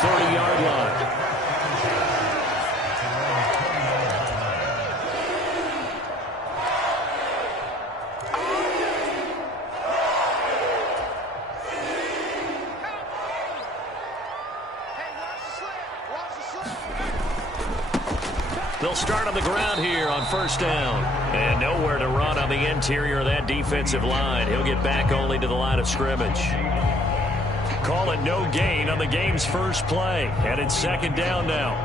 30-yard line. They'll start on the ground here on first down. And nowhere to run on the interior of that defensive line. He'll get back only to the line of scrimmage. Call it no gain on the game's first play. And it's second down now.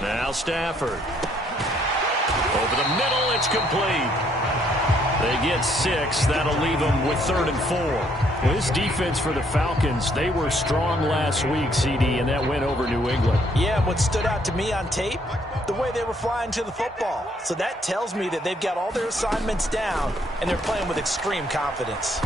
Now Stafford. Over the middle, it's complete. They get 6. That'll leave them with 3rd and 4. This defense for the Falcons, they were strong last week, CD, and that went over New England. Yeah, what stood out to me on tape, the way they were flying to the football. So that tells me that they've got all their assignments down, and they're playing with extreme confidence.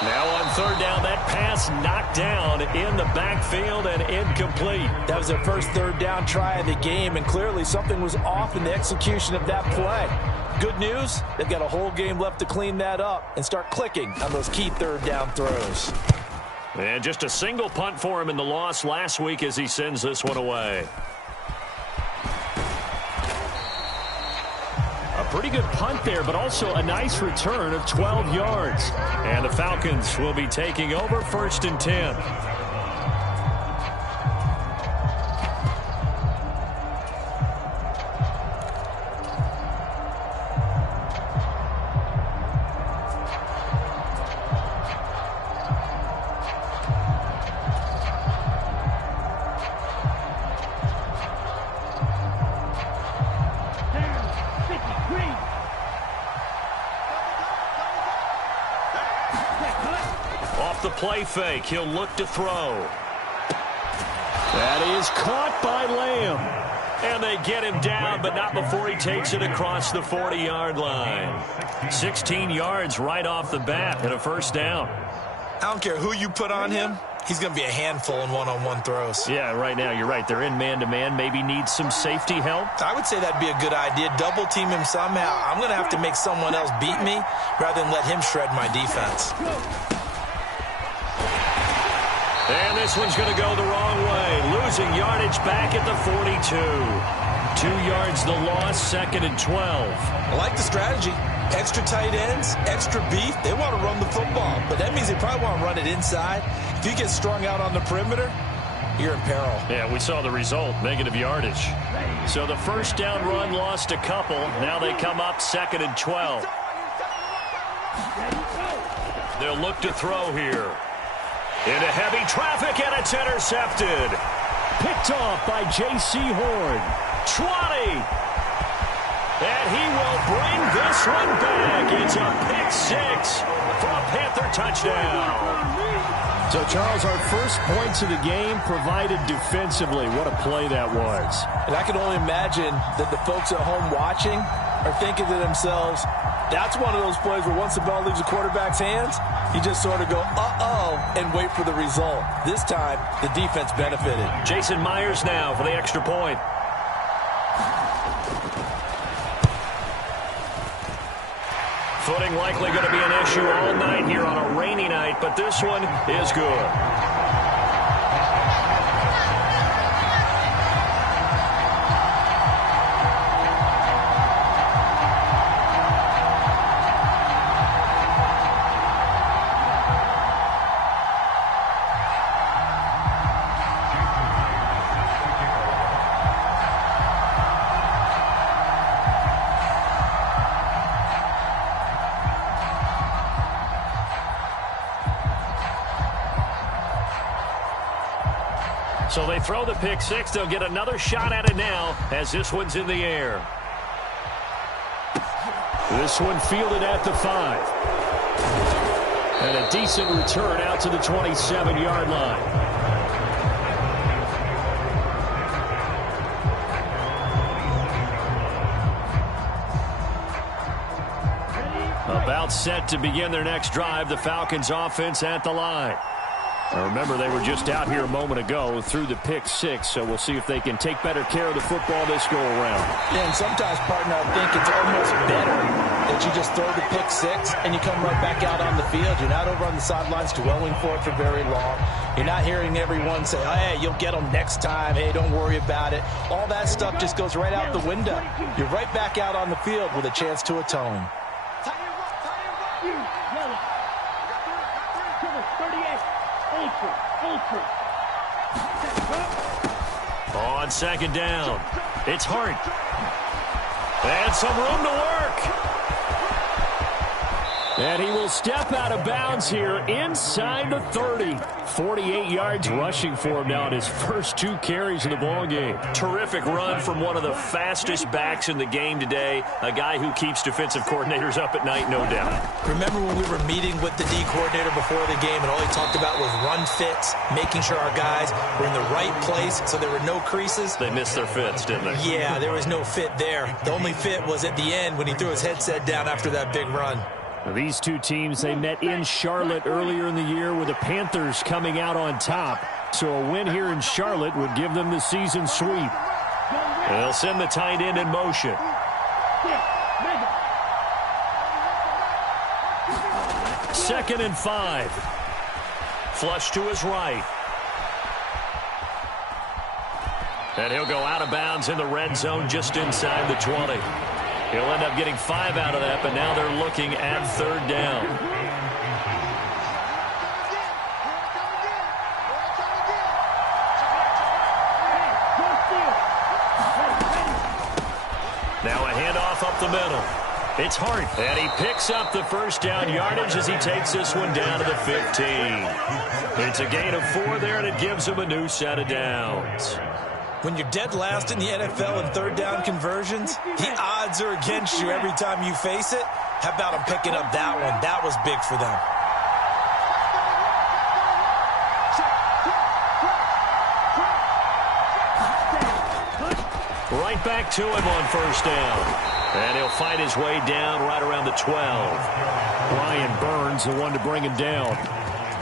Now on 3rd down, that pass knocked down in the backfield and incomplete. That was their first 3rd down try of the game, and clearly something was off in the execution of that play. Good news, they've got a whole game left to clean that up and start clicking on those key 3rd down throws. And just a single punt for him in the loss last week as he sends this one away. A pretty good punt there, but also a nice return of 12 yards. And the Falcons will be taking over 1st and 10. The play fake. He'll look to throw. That is caught by Lamb. And they get him down, but not before he takes it across the 40-yard line. 16 yards right off the bat and a first down. I don't care who you put on him. He's going to be a handful in one-on-one throws. Yeah, right now, you're right. They're in man-to-man. Maybe need some safety help. I would say that'd be a good idea. Double team him somehow. I'm going to have to make someone else beat me rather than let him shred my defense. And this one's going to go the wrong way. Losing yardage back at the 42. 2 yards the loss, 2nd and 12. I like the strategy. Extra tight ends, extra beef. They want to run the football, but that means they probably want to run it inside. If you get strung out on the perimeter, you're in peril. Yeah, we saw the result, negative yardage. So the first down run lost a couple. Now they come up 2nd and 12. They'll look to throw here. Into heavy traffic, and it's intercepted. Picked off by J.C. Horn. 20. And he will bring this one back. It's a pick 6 for a Panther touchdown. So, Charles, our first points of the game provided defensively. What a play that was. And I can only imagine that the folks at home watching are thinking to themselves, that's one of those plays where once the ball leaves the quarterback's hands, you just sort of go, uh-oh, and wait for the result. This time, the defense benefited. Jason Myers now for the extra point. Footing likely going to be an issue all night here on a rainy night, but this one is good. So they throw the pick 6. They'll get another shot at it now as this one's in the air. This one fielded at the 5. And a decent return out to the 27-yard line. About set to begin their next drive. The Falcons offense at the line. Now remember, they were just out here a moment ago through the pick six, so we'll see if they can take better care of the football this go-around. Yeah, and sometimes, partner, I think it's almost better that you just throw the pick six and you come right back out on the field. You're not over on the sidelines dwelling for it for very long. You're not hearing everyone say, oh, hey, you'll get them next time. Hey, don't worry about it. All that stuff just goes right out the window. You're right back out on the field with a chance to atone. On second down, it's Hart. And some room to work. And he will step out of bounds here inside the 30. 48 yards rushing for him now in his first 2 carries of the ballgame. Terrific run from one of the fastest backs in the game today. A guy who keeps defensive coordinators up at night, no doubt. Remember when we were meeting with the D coordinator before the game and all he talked about was run fits, making sure our guys were in the right place so there were no creases? They missed their fits, didn't they? Yeah, there was no fit there. The only fit was at the end when he threw his headset down after that big run. Now, these two teams, they met in Charlotte earlier in the year with the Panthers coming out on top. So a win here in Charlotte would give them the season sweep. They'll send the tight end in motion. Second and 5. Flush to his right. And he'll go out of bounds in the red zone just inside the 20. He'll end up getting 5 out of that, but now they're looking at third down. Now a handoff up the middle. It's Hart, and he picks up the first down yardage as he takes this one down to the 15. It's a gain of 4 there, and it gives him a new set of downs. When you're dead last in the NFL in third down conversions, the odds are against you every time you face it. How about them picking up that one? That was big for them. Right back to him on first down. And he'll fight his way down right around the 12. Brian Burns, the one to bring him down.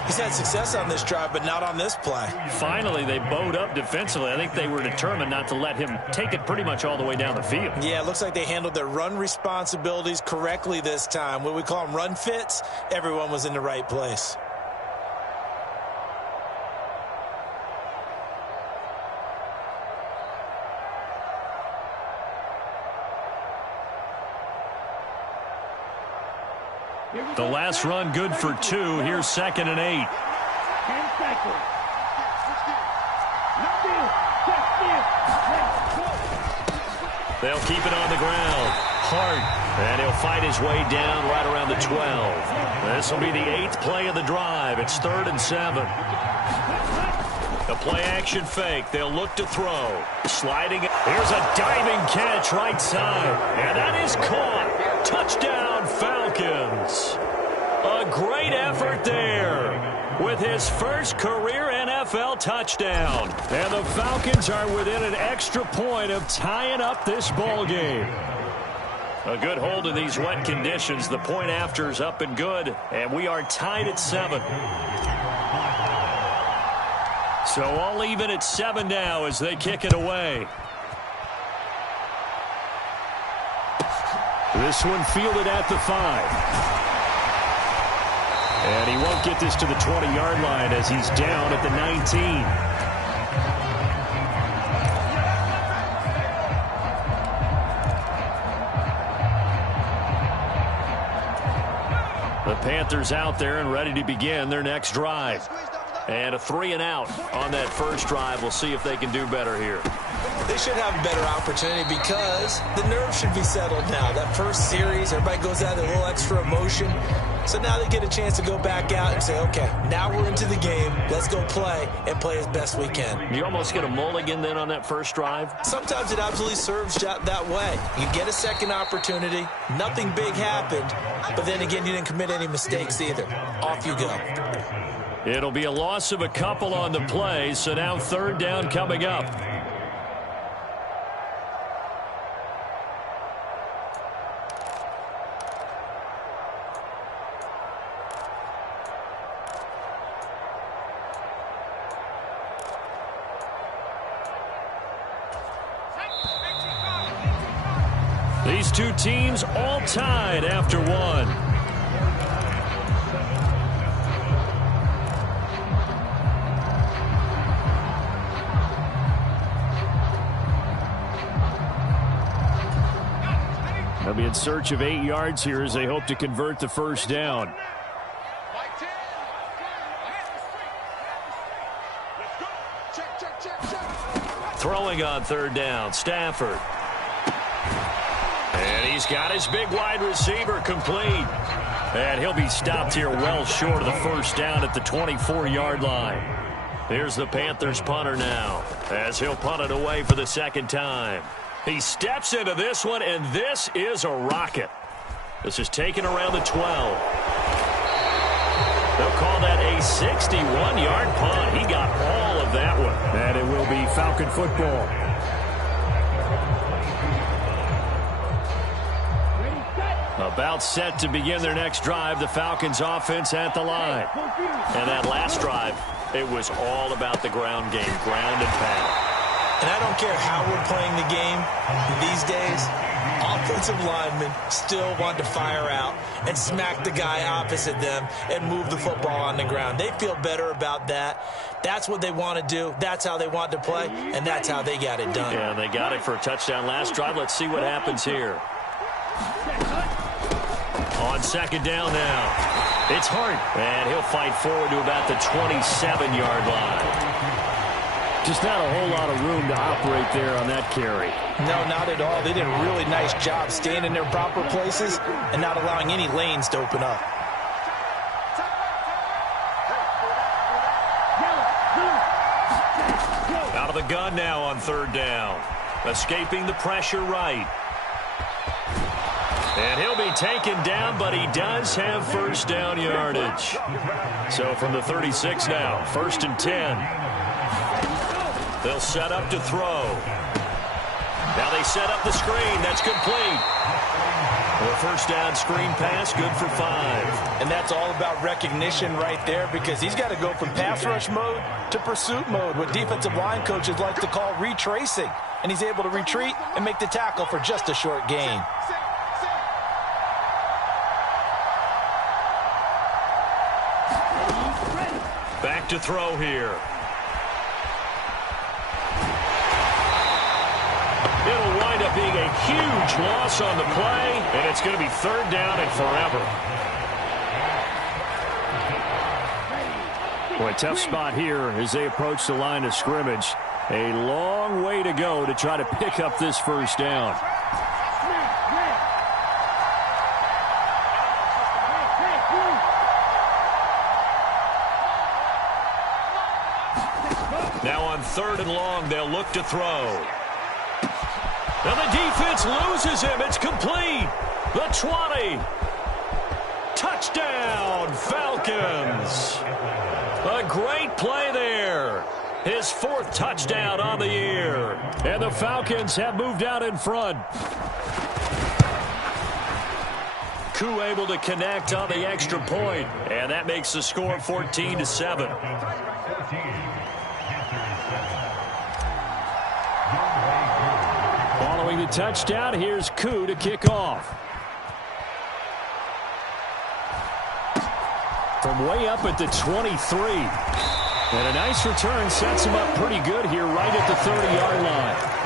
He's had success on this drive, but not on this play. Finally, they bowed up defensively. I think they were determined not to let him take it pretty much all the way down the field. Yeah, it looks like they handled their run responsibilities correctly this time. When we call them run fits, everyone was in the right place. The last run good for 2. Here's second and 8. They'll keep it on the ground. Hart. And he'll fight his way down right around the 12. This will be the 8th play of the drive. It's 3rd and 7. A play-action fake. They'll look to throw. Sliding. Here's a diving catch right side. And that is caught. Touchdown, Falcons. A great effort there with his first career NFL touchdown. And the Falcons are within an extra point of tying up this ball game. A good hold in these wet conditions. The point after is up and good, and we are tied at 7. So all even at 7 now as they kick it away. This one fielded at the 5. And he won't get this to the 20-yard line as he's down at the 19. The Panthers out there and ready to begin their next drive. And a 3-and-out on that first drive. We'll see if they can do better here. They should have a better opportunity because the nerves should be settled now. That first series, everybody goes out with a little extra emotion. So now they get a chance to go back out and say, okay, now we're into the game. Let's go play and play as best we can. You almost get a mulligan then on that first drive? Sometimes it absolutely serves that way. You get a second opportunity. Nothing big happened. But then again, you didn't commit any mistakes either. Off you go. It'll be a loss of a couple on the play, so now third down coming up. These two teams all tied after one. They'll be in search of 8 yards here as they hope to convert the first down. Throwing on third down, Stafford. And he's got his big wide receiver complete. And he'll be stopped here well short of the first down at the 24-yard line. Here's the Panthers punter now as he'll punt it away for the second time. He steps into this one, and this is a rocket. This is taken around the 12. They'll call that a 61-yard punt. He got all of that one. And it will be Falcon football. About set to begin their next drive, the Falcons offense at the line. And that last drive, it was all about the ground game, ground and pound. And I don't care how we're playing the game these days, offensive linemen still want to fire out and smack the guy opposite them and move the football on the ground. They feel better about that. That's what they want to do. That's how they want to play, and that's how they got it done. Yeah, they got it for a touchdown last drive. Let's see what happens here. On second down now. It's Hart, and he'll fight forward to about the 27-yard line. Just not a whole lot of room to operate there on that carry. No, not at all. They did a really nice job staying in their proper places and not allowing any lanes to open up. Out of the gun now on third down. Escaping the pressure right. And he'll be taken down, but he does have first down yardage. So from the 36 now, 1st and 10. They'll set up to throw. Now they set up the screen. That's complete. The first down screen pass, good for 5. And that's all about recognition right there, because he's got to go from pass rush mode to pursuit mode, what defensive line coaches like to call retracing. And he's able to retreat and make the tackle for just a short gain. Back to throw here. It'll wind up being a huge loss on the play, and it's going to be third down and forever. Boy, tough spot here as they approach the line of scrimmage. A long way to go to try to pick up this first down. Now on third and long, they'll look to throw. Now the defense loses him. It's complete. The 20. Touchdown, Falcons. A great play there. His 4th touchdown on the year. And the Falcons have moved out in front. Koo able to connect on the extra point. And that makes the score 14-7. Following the touchdown, here's Koo to kick off. From way up at the 23. And a nice return sets him up pretty good here right at the 30-yard line.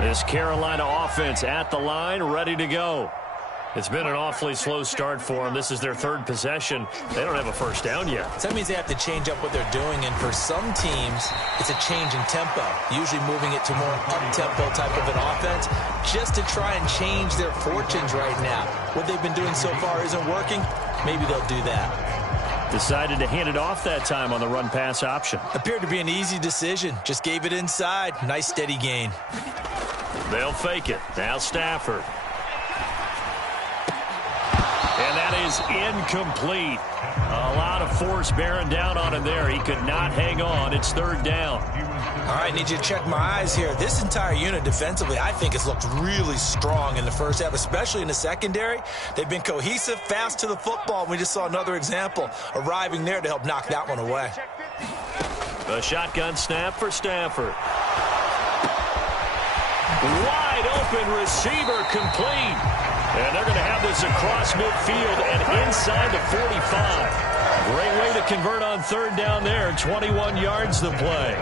This Carolina offense at the line, ready to go. It's been an awfully slow start for them. This is their 3rd possession. They don't have a first down yet. So that means they have to change up what they're doing, and for some teams, it's a change in tempo, usually moving it to more up-tempo type of an offense, just to try and change their fortunes right now. What they've been doing so far isn't working. Maybe they'll do that. Decided to hand it off that time on the run-pass option. Appeared to be an easy decision. Just gave it inside. Nice steady gain. They'll fake it. Now Stafford. And that is incomplete. A lot of force bearing down on him there. He could not hang on. It's third down. All right, need you to check my eyes here. This entire unit defensively, I think, has looked really strong in the first half, especially in the secondary. They've been cohesive, fast to the football. We just saw another example arriving there to help knock that one away. The shotgun snap for Stafford. Wide open receiver complete. And they're going to have this across midfield and inside the 45. Great way to convert on third down there. 21 yards to play.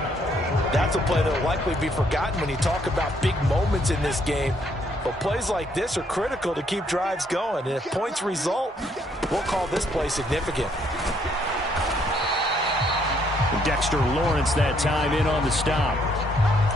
That's a play that will likely be forgotten when you talk about big moments in this game. But plays like this are critical to keep drives going. And if points result, we'll call this play significant. Dexter Lawrence that time in on the stop.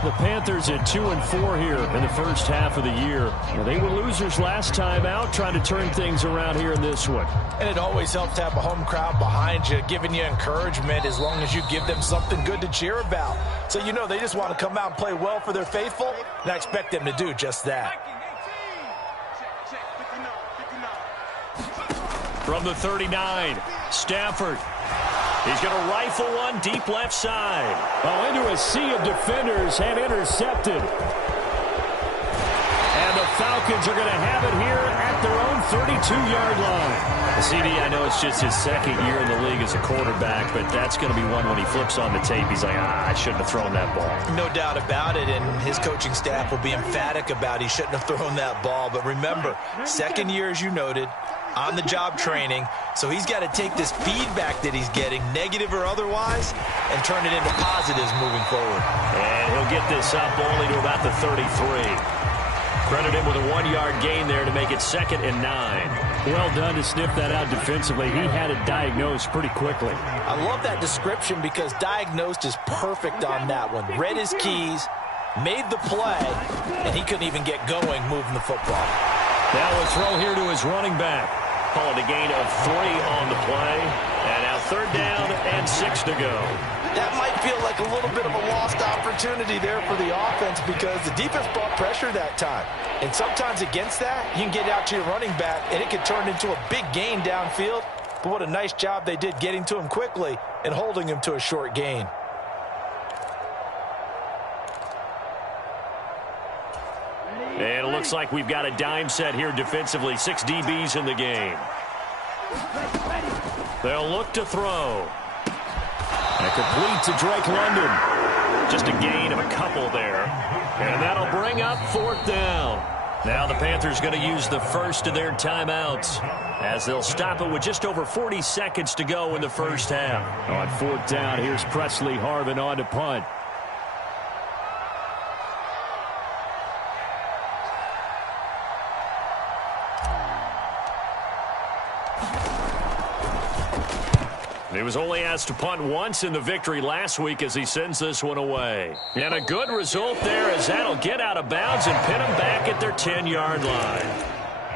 The Panthers at 2-4 here in the first half of the year. Well, they were losers last time out, trying to turn things around here in this one. And it always helps to have a home crowd behind you, giving you encouragement as long as you give them something good to cheer about. So you know they just want to come out and play well for their faithful, and I expect them to do just that. From the 39, Stafford. He's going to rifle one deep left side. Oh, into a sea of defenders and intercepted. And the Falcons are going to have it here at their own 32-yard line. CD, I know it's just his second year in the league as a quarterback, but that's going to be one when he flips on the tape. He's like, I shouldn't have thrown that ball. No doubt about it, and his coaching staff will be emphatic about he shouldn't have thrown that ball. But remember, second year, as you noted, on-the-job training, so he's got to take this feedback that he's getting, negative or otherwise, and turn it into positives moving forward. And he'll get this up only to about the 33. Credit him with a 1-yard gain there to make it 2nd and 9. Well done to sniff that out defensively. He had it diagnosed pretty quickly. I love that description because diagnosed is perfect on that one. Read his keys, made the play, and he couldn't even get going moving the football. Now a throw here to his running back. Call it a gain of 3 on the play. And now third down and 6 to go. That might feel like a little bit of a lost opportunity there for the offense because the defense brought pressure that time. And sometimes against that, you can get out to your running back, and it can turn into a big gain downfield. But what a nice job they did getting to him quickly and holding him to a short gain. And it looks like we've got a dime set here defensively. 6 DBs in the game. They'll look to throw. And complete to Drake London. Just a gain of a couple there. And that'll bring up 4th down. Now the Panthers going to use the first of their timeouts as they'll stop it with just over 40 seconds to go in the first half. On 4th down, here's Presley Harvin on to punt. He was only asked to punt once in the victory last week as he sends this one away. And a good result there as that'll get out of bounds and pin them back at their 10-yard line.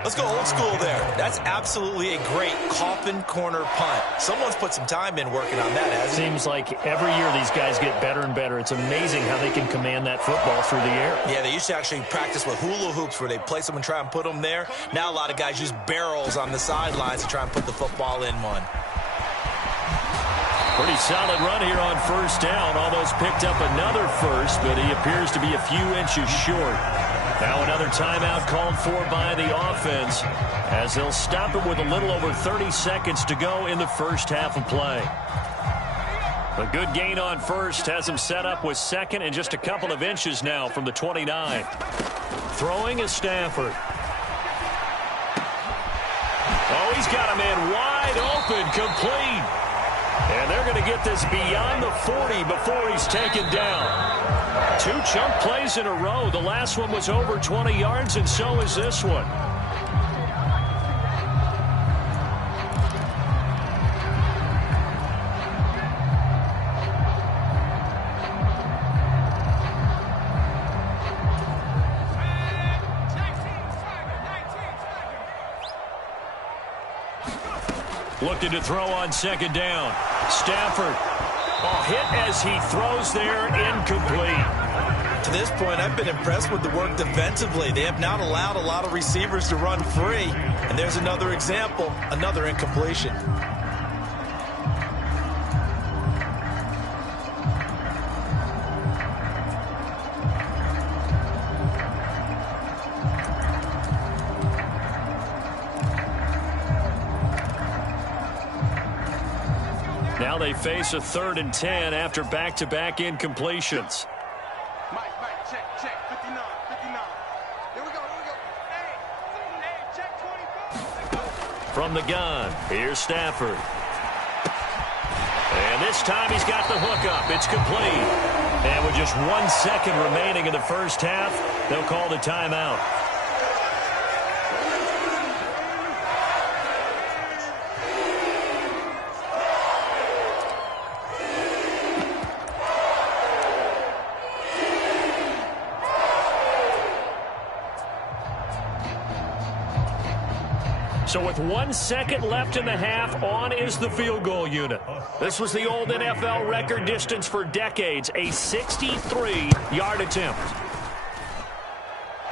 Let's go old school there. That's absolutely a great coffin corner punt. Someone's put some time in working on that, hasn't he? Seems like every year these guys get better and better. It's amazing how they can command that football through the air. Yeah, they used to actually practice with hula hoops where they place them and try and put them there. Now a lot of guys use barrels on the sidelines to try and put the football in one. Pretty solid run here on first down. Almost picked up another first, but he appears to be a few inches short. Now another timeout called for by the offense as they'll stop it with a little over 30 seconds to go in the first half of play. A good gain on first has him set up with 2nd and just a couple of inches now from the 29. Throwing is Stafford. Oh, he's got a man wide open, complete. And they're going to get this beyond the 40 before he's taken down. 2 chunk plays in a row. The last one was over 20 yards, and so is this one. Looking to throw on 2nd down. Stafford. Oh, hit as he throws there, incomplete. To this point, I've been impressed with the work defensively. They have not allowed a lot of receivers to run free. And there's another example, another incompletion. Now they face a 3rd and 10 after back-to-back incompletions. Mike, check, 59. Here we go. Hey, check 24. From the gun, here's Stafford. And this time he's got the hookup. It's complete. And with just 1 second remaining in the first half, they'll call the timeout. So with 1 second left in the half, on is the field goal unit. This was the old NFL record distance for decades, a 63-yard attempt.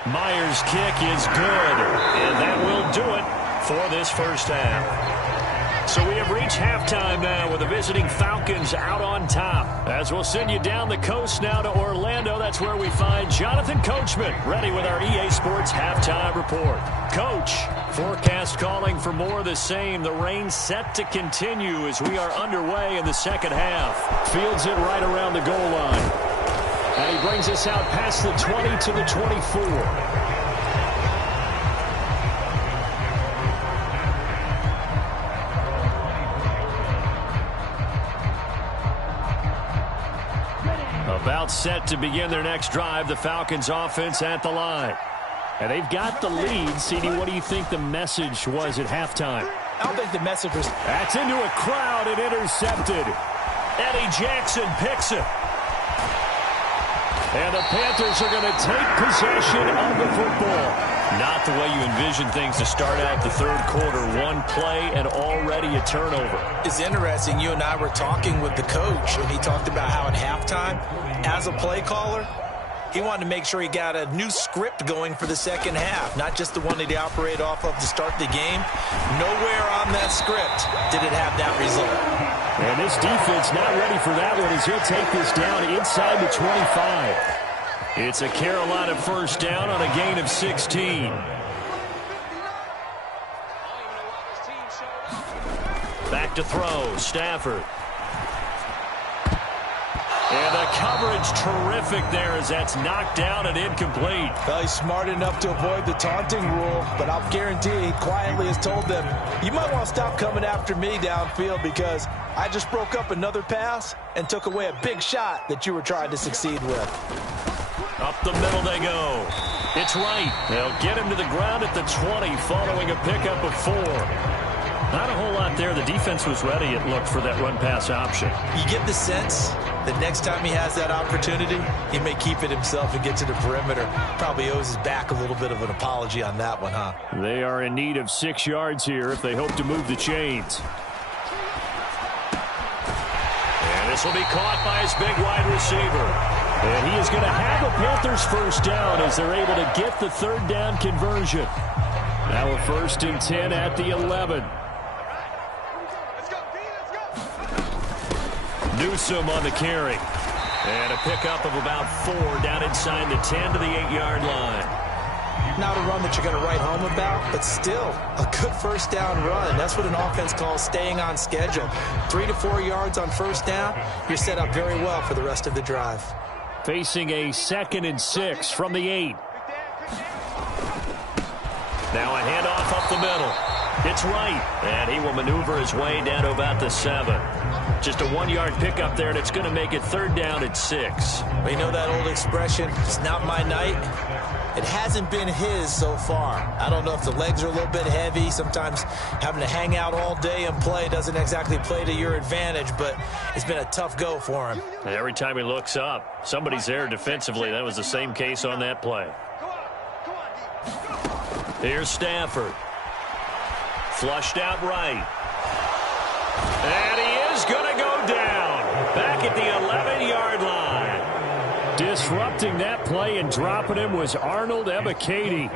Myers' kick is good, and that will do it for this first half. So we have reached halftime now with the visiting Falcons out on top. As we'll send you down the coast now to Orlando, that's where we find Jonathan Coachman ready with our EA Sports halftime report. Coach, forecast calling for more of the same. The rain set to continue as we are underway in the second half. Fields it right around the goal line. And he brings us out past the 20 to the 24. About set to begin their next drive, the Falcons offense at the line. And they've got the lead. CD, what do you think the message was at halftime? I don't think the message was... That's into a crowd and intercepted. Eddie Jackson picks it. And the Panthers are going to take possession of the football. Not the way you envision things to start out the third quarter. One play and already a turnover. It's interesting. You and I were talking with the coach, and he talked about how at halftime, as a play caller, he wanted to make sure he got a new script going for the second half, not just the one that he operated off of to start the game. Nowhere on that script did it have that result. And this defense not ready for that one as he'll take this down inside the 25. It's a Carolina first down on a gain of 16. Back to throw, Stafford. And the coverage terrific there as that's knocked down and incomplete. Well, he's smart enough to avoid the taunting rule, but I'll guarantee he quietly has told them, you might want to stop coming after me downfield because I just broke up another pass and took away a big shot that you were trying to succeed with. Up the middle they go. It's right. They'll get him to the ground at the 20 following a pickup of 4. Not a whole lot there. The defense was ready, it looked, for that run-pass option. You get the sense that next time he has that opportunity, he may keep it himself and get to the perimeter. Probably owes his back a little bit of an apology on that one, huh? They are in need of 6 yards here if they hope to move the chains. And this will be caught by his big wide receiver. And he is going to have a Panthers first down as they're able to get the third down conversion. Now a 1st and 10 at the 11. Newsome on the carry. And a pickup of about 4 down inside the 10 to the 8-yard line. Not a run that you're going to write home about, but still a good first down run. That's what an offense calls staying on schedule. 3 to 4 yards on first down, you're set up very well for the rest of the drive. Facing a 2nd and 6 from the 8. Now a handoff up the middle. It's right. And he will maneuver his way down to about the 7. Just a 1-yard pickup there, and it's going to make it 3rd down at 6. Well, you know that old expression, it's not my night. It hasn't been his so far. I don't know if the legs are a little bit heavy. Sometimes having to hang out all day and play doesn't exactly play to your advantage, but it's been a tough go for him. And every time he looks up, somebody's there defensively. That was the same case on that play. Here's Stafford. Flushed out right. And he is going to go down. Back at the 11-yard line. Disrupting that play and dropping him was Arnold Ebiketie.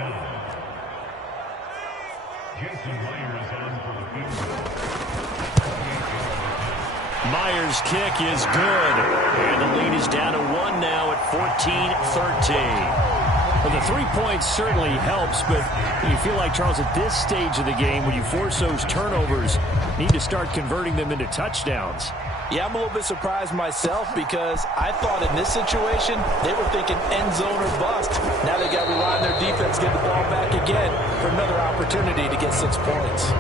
Myers' kick is good. And the lead is down to 1 now at 14-13. Well, the 3 points certainly helps, but you feel like, Charles, at this stage of the game, when you force those turnovers, you need to start converting them into touchdowns. Yeah, I'm a little bit surprised myself because I thought in this situation they were thinking end zone or bust. Now they got to rely on their defense, get the ball back again for another opportunity to get 6 points.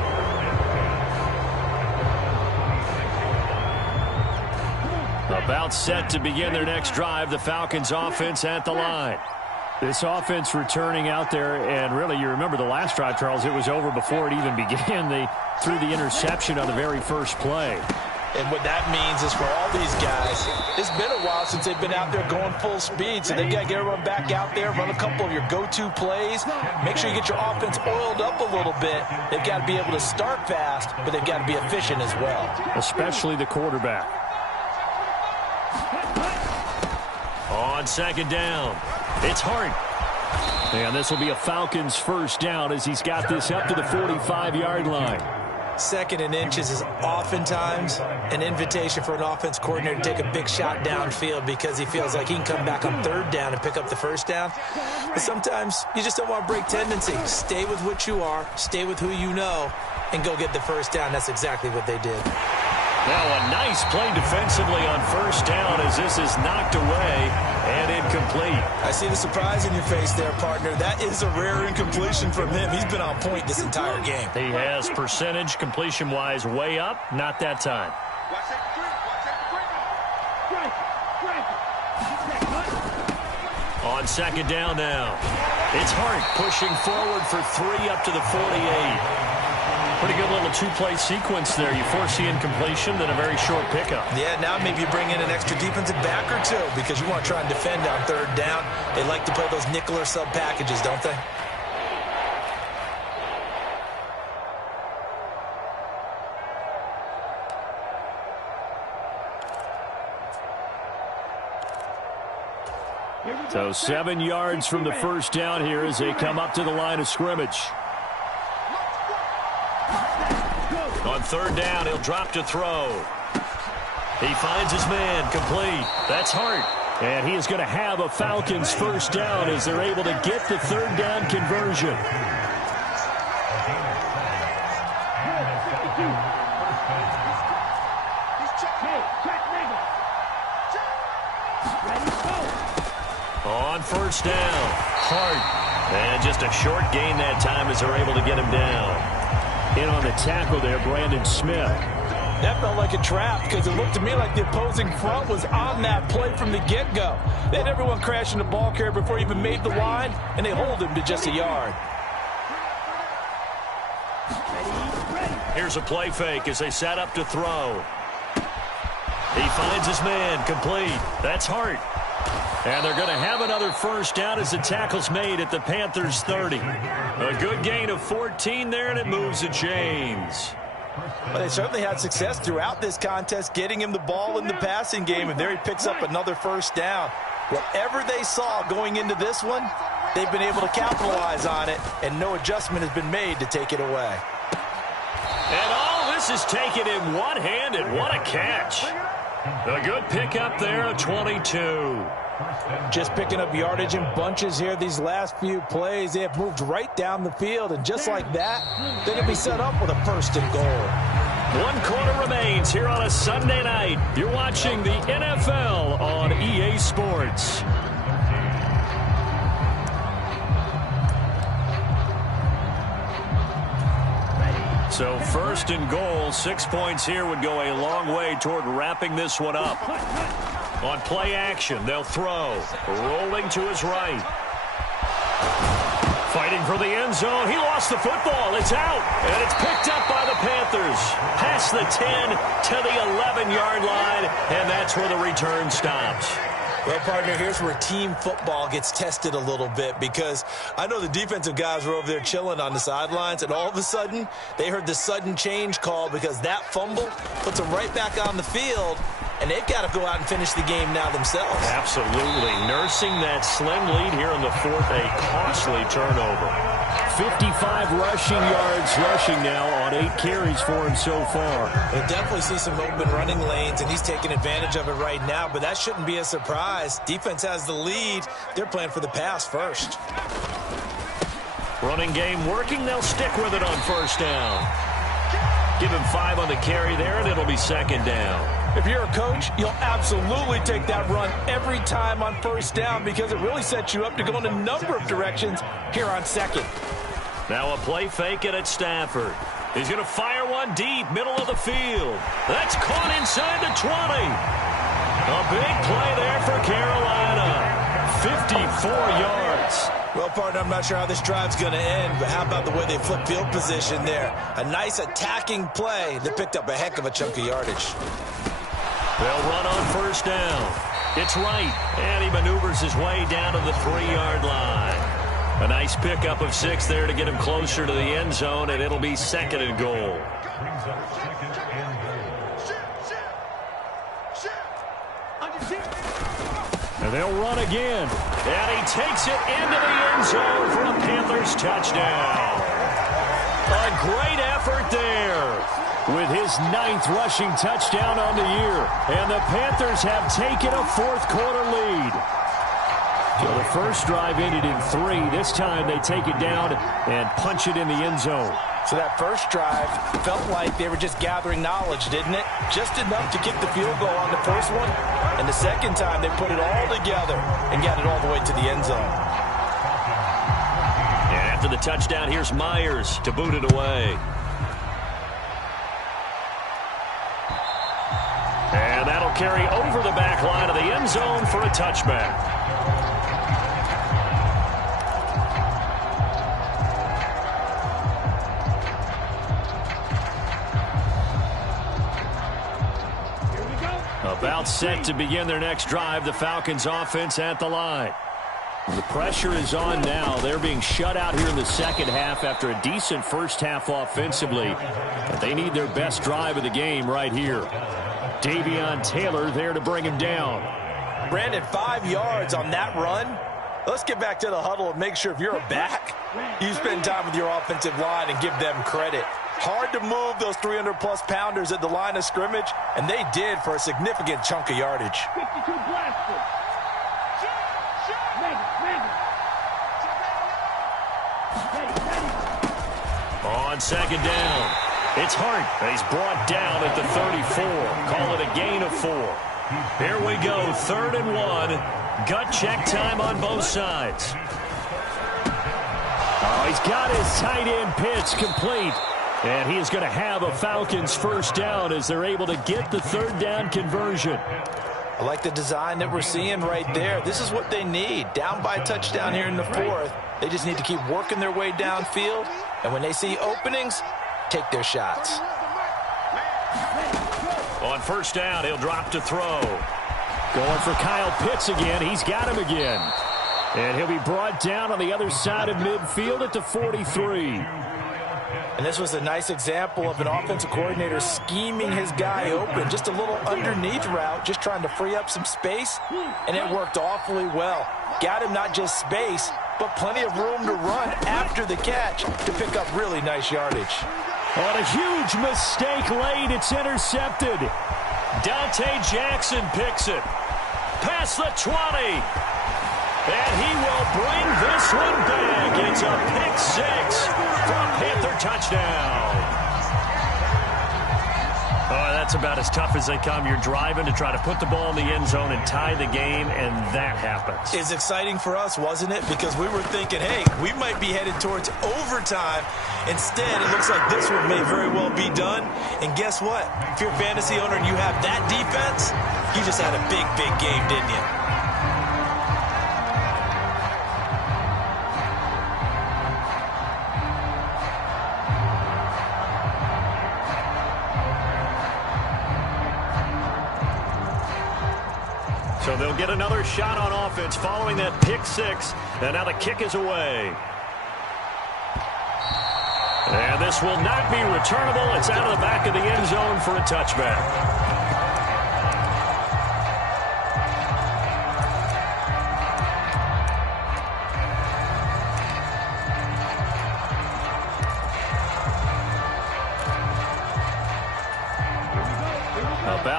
About set to begin their next drive, the Falcons offense at the line. This offense returning out there, and really, you remember the last drive, Charles, it was over before it even began. They threw the interception on the very first play. And what that means is for all these guys, it's been a while since they've been out there going full speed, so they've got to get everyone back out there, run a couple of your go-to plays, make sure you get your offense oiled up a little bit. They've got to be able to start fast, but they've got to be efficient as well. Especially the quarterback. On second down, it's Hart. And this will be a Falcons first down as he's got this up to the 45-yard line. Second and inches is oftentimes an invitation for an offense coordinator to take a big shot downfield because he feels like he can come back on third down and pick up the first down. But sometimes you just don't want to break tendency. Stay with what you are, stay with who you know, and go get the first down. That's exactly what they did. Now a nice play defensively on first down as this is knocked away and incomplete. I see the surprise in your face there, partner. That is a rare incompletion from him. He's been on point this entire game. He has percentage completion-wise way up. Not that time. On second down now. It's Hart pushing forward for 3 up to the 48. Pretty good little two-play sequence there. You force the incompletion, then a very short pickup. Yeah, now maybe you bring in an extra defensive back or two because you want to try and defend on third down. They like to play those nickel or sub packages, don't they? So 7 yards from the first down here as they come up to the line of scrimmage. On third down, he'll drop to throw. He finds his man, complete. That's Hart. And he is going to have a Falcons first down as they're able to get the third down conversion. On first down, Hart. And just a short gain that time as they're able to get him down. In on the tackle there, Brandon Smith. That felt like a trap because it looked to me like the opposing front was on that play from the get-go. They had everyone crashing the ball carrier before he even made the line, and they hold him to just a yard. Here's a play fake as they set up to throw. He finds his man, complete. That's Hart. And they're going to have another first down as the tackle's made at the Panthers 30. A good gain of 14 there, and it moves the chains. Well, they certainly had success throughout this contest, getting him the ball in the passing game, and there he picks up another first down. Whatever they saw going into this one, they've been able to capitalize on it, and no adjustment has been made to take it away. And all this is taken in one-handed. What a catch. A good pickup there, 22. Just picking up yardage in bunches here these last few plays. They have moved right down the field, and just like that, they're going to be set up with a first and goal. 1 quarter remains here on a Sunday night. You're watching the NFL on EA Sports. So first and goal, 6 points here would go a long way toward wrapping this one up. On play action, they'll throw. Rolling to his right. Fighting for the end zone. He lost the football. It's out. And it's picked up by the Panthers. Past the 10 to the 11-yard line. And that's where the return stops. Well, partner, here's where team football gets tested a little bit because I know the defensive guys were over there chilling on the sidelines, and all of a sudden, they heard the sudden change call because that fumble puts them right back on the field, and they've got to go out and finish the game now themselves. Absolutely. Nursing that slim lead here in the fourth, a costly turnover. 55 rushing yards rushing now on 8 carries for him so far. We'll definitely see some open running lanes, and he's taking advantage of it right now, but that shouldn't be a surprise. Defense has the lead. They're playing for the pass first. Running game working. They'll stick with it on first down. Give him 5 on the carry there, and it'll be second down. If you're a coach, you'll absolutely take that run every time on first down because it really sets you up to go in a number of directions here on second. Now a play fake it at Stafford. He's going to fire one deep, middle of the field. That's caught inside the 20. A big play there for Carolina. 54 yards. Well, partner, I'm not sure how this drive's going to end, but how about the way they flip field position there? A nice attacking play that picked up a heck of a chunk of yardage. They'll run on first down. It's right, and he maneuvers his way down to the 3-yard line. A nice pickup of 6 there to get him closer to the end zone, and it'll be second and goal. And they'll run again. And he takes it into the end zone for a Panthers touchdown. A great effort there. With his 9th rushing touchdown on the year. And the Panthers have taken a fourth-quarter lead. So the first drive ended in 3. This time they take it down and punch it in the end zone. So that first drive felt like they were just gathering knowledge, didn't it? Just enough to kick the field goal on the first one. And the second time they put it all together and got it all the way to the end zone. And after the touchdown, here's Myers to boot it away. And that'll carry over the back line of the end zone for a touchback. About set to begin their next drive, the Falcons offense at the line. The pressure is on now. They're being shut out here in the second half after a decent first half offensively. But they need their best drive of the game right here. Davion Taylor there to bring him down. Brandon, 5 yards on that run. Let's get back to the huddle and make sure if you're a back, you spend time with your offensive line and give them credit. Hard to move those 300-plus pounders at the line of scrimmage, and they did for a significant chunk of yardage. 52 blasters. On second down, it's Hart. He's brought down at the 34. Call it a gain of 4. Here we go, 3rd and 1. Gut check time on both sides. Oh, he's got his tight end pitch complete. And he is going to have a Falcons first down as they're able to get the 3rd down conversion. I like the design that we're seeing right there. This is what they need. Down by a touchdown here in the 4th. They just need to keep working their way downfield. And when they see openings, take their shots. On first down, he'll drop to throw. Going for Kyle Pitts again. He's got him again. And he'll be brought down on the other side of midfield at the 43. And this was a nice example of an offensive coordinator scheming his guy open. Just a little underneath route, just trying to free up some space. And it worked awfully well. Got him not just space, but plenty of room to run after the catch to pick up really nice yardage. On a huge mistake late, it's intercepted. Dante Jackson picks it. Past the 20. And he will bring this one back. It's a pick 6 for a Panther touchdown. Oh, that's about as tough as they come. You're driving to try to put the ball in the end zone and tie the game, and that happens. It's exciting for us, wasn't it? Because we were thinking, hey, we might be headed towards overtime. Instead, it looks like this one may very well be done. And guess what? If you're a fantasy owner and you have that defense, you just had a big, big game, didn't you? So they'll get another shot on offense following that pick 6. And now the kick is away. And this will not be returnable. It's out of the back of the end zone for a touchback.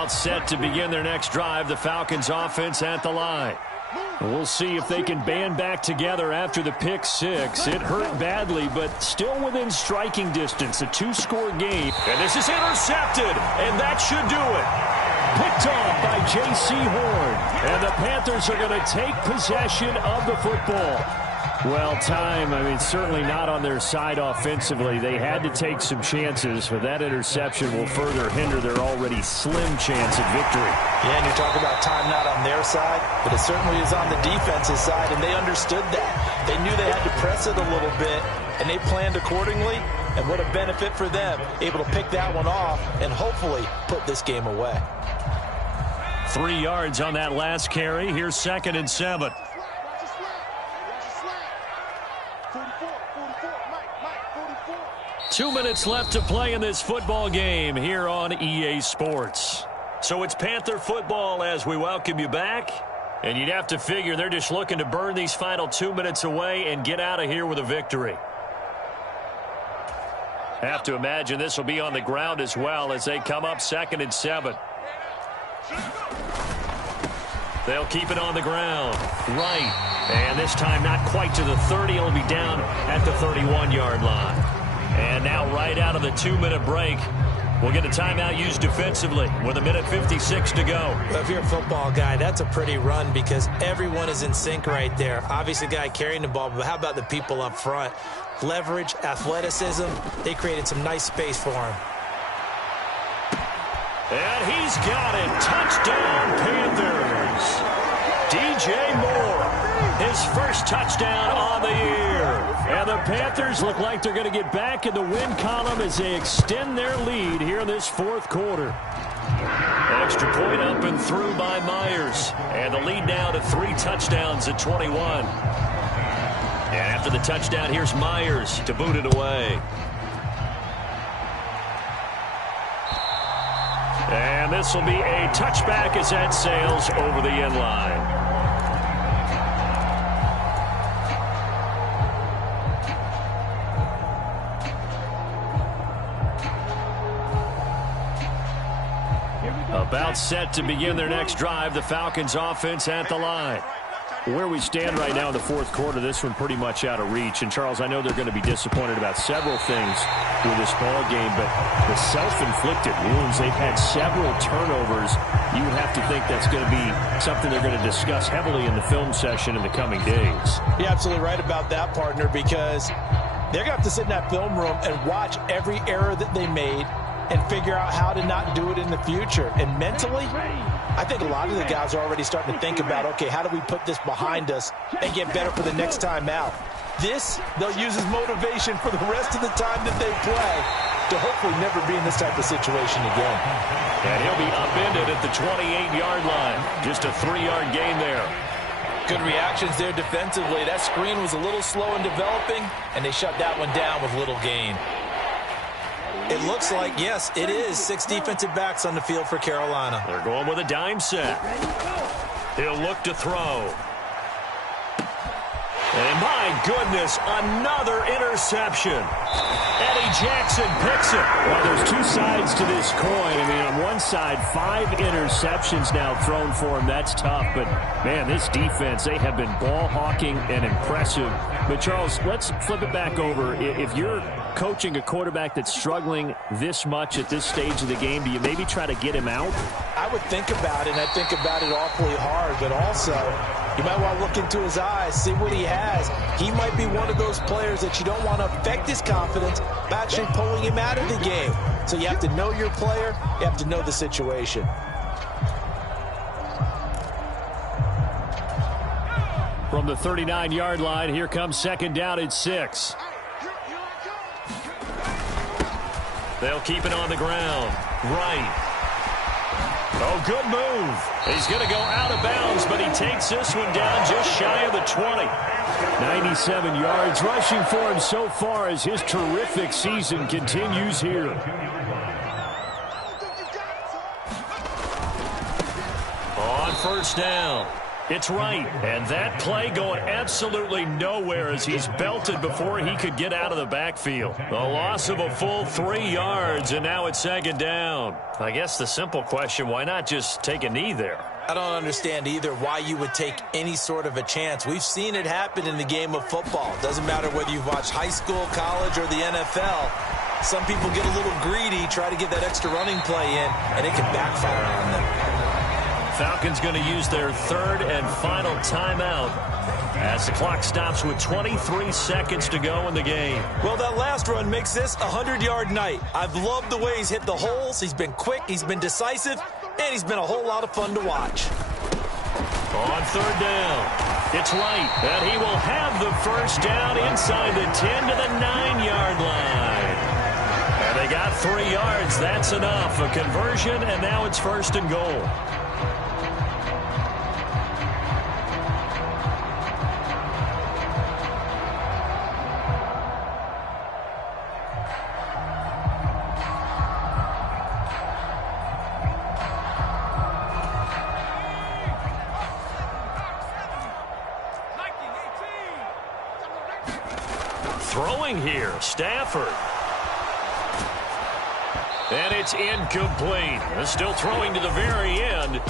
About set to begin their next drive, the Falcons offense at the line. We'll see if they can band back together after the pick six. It hurt badly, but still within striking distance. A two-score game. And this is intercepted, and that should do it. Picked off by J.C. Horn. And the Panthers are going to take possession of the football. Well, certainly not on their side offensively. They had to take some chances, but that interception will further hinder their already slim chance at victory. Yeah, and you're talking about time not on their side, but it certainly is on the defense's side, and they understood that. They knew they had to press it a little bit, and they planned accordingly, and what a benefit for them, able to pick that one off and hopefully put this game away. 3 yards on that last carry. Here's 2nd and 7. 2 minutes left to play in this football game here on EA Sports. So it's Panther football as we welcome you back. And you'd have to figure they're just looking to burn these final 2 minutes away and get out of here with a victory. Have to imagine this will be on the ground as well as they come up 2nd and 7. They'll keep it on the ground. Right. And this time not quite to the 30. It'll be down at the 31-yard line. And now right out of the 2-minute break, we'll get a timeout used defensively with 1:56 to go. Well, if you're a football guy, that's a pretty run because everyone is in sync right there. Obviously, the guy carrying the ball, but how about the people up front? Leverage, athleticism, they created some nice space for him. And he's got it. Touchdown, Panthers. DJ Moore, his first touchdown on the year. And the Panthers look like they're going to get back in the win column as they extend their lead here in this fourth quarter. Extra point up and through by Myers. And the lead now to 3 touchdowns at 21. And after the touchdown, here's Myers to boot it away. And this will be a touchback as that sails over the end line. About set to begin their next drive, the Falcons offense at the line. Where we stand right now in the fourth quarter, this one pretty much out of reach. And, Charles, I know they're going to be disappointed about several things with this ball game, but the self-inflicted wounds, they've had several turnovers. You would have to think that's going to be something they're going to discuss heavily in the film session in the coming days. You're absolutely right about that, partner, because they're going to have to sit in that film room and watch every error that they made and figure out how to not do it in the future. And mentally, I think a lot of the guys are already starting to think about, okay, how do we put this behind us and get better for the next time out? This, they'll use as motivation for the rest of the time that they play to hopefully never be in this type of situation again. And he'll be upended at the 28-yard line. Just a 3-yard gain there. Good reactions there defensively. That screen was a little slow in developing, and they shut that one down with little gain. It looks like, yes, it is 6 defensive backs on the field for Carolina. They're going with a dime set. He'll look to throw. And my goodness, another interception. Eddie Jackson picks it. Well, there's two sides to this coin. I mean, on one side, 5 interceptions now thrown for him. That's tough. But, man, this defense, they have been ball hawking and impressive. But, Charles, let's flip it back over. If you're coaching a quarterback that's struggling this much at this stage of the game, do you maybe try to get him out? I would think about it, and I think about it awfully hard. But also, you might want to look into his eyes, see what he has. He might be one of those players that you don't want to affect his confidence by actually pulling him out of the game. So you have to know your player. You have to know the situation. From the 39-yard line, here comes 2nd down and 6. They'll keep it on the ground. Right. Oh, good move. He's going to go out of bounds, but he takes this one down just shy of the 20. 97 yards rushing for him so far as his terrific season continues here. On 1st down. It's right, and that play going absolutely nowhere as he's belted before he could get out of the backfield. A loss of a full 3 yards, and now it's second down. I guess the simple question, why not just take a knee there? I don't understand either why you would take any sort of a chance. We've seen it happen in the game of football. Doesn't matter whether you've watched high school, college, or the NFL. Some people get a little greedy, try to get that extra running play in, and it can backfire on them. Falcons going to use their third and final timeout as the clock stops with 23 seconds to go in the game. Well, that last run makes this a 100-yard night. I've loved the way he's hit the holes. He's been quick, he's been decisive, and he's been a whole lot of fun to watch. On third down, it's right, and he will have the first down inside the 10 to the 9-yard line. And they got 3 yards. That's enough. A conversion, and now it's first and goal. Throwing here, Stafford. And it's incomplete. Still throwing to the very end.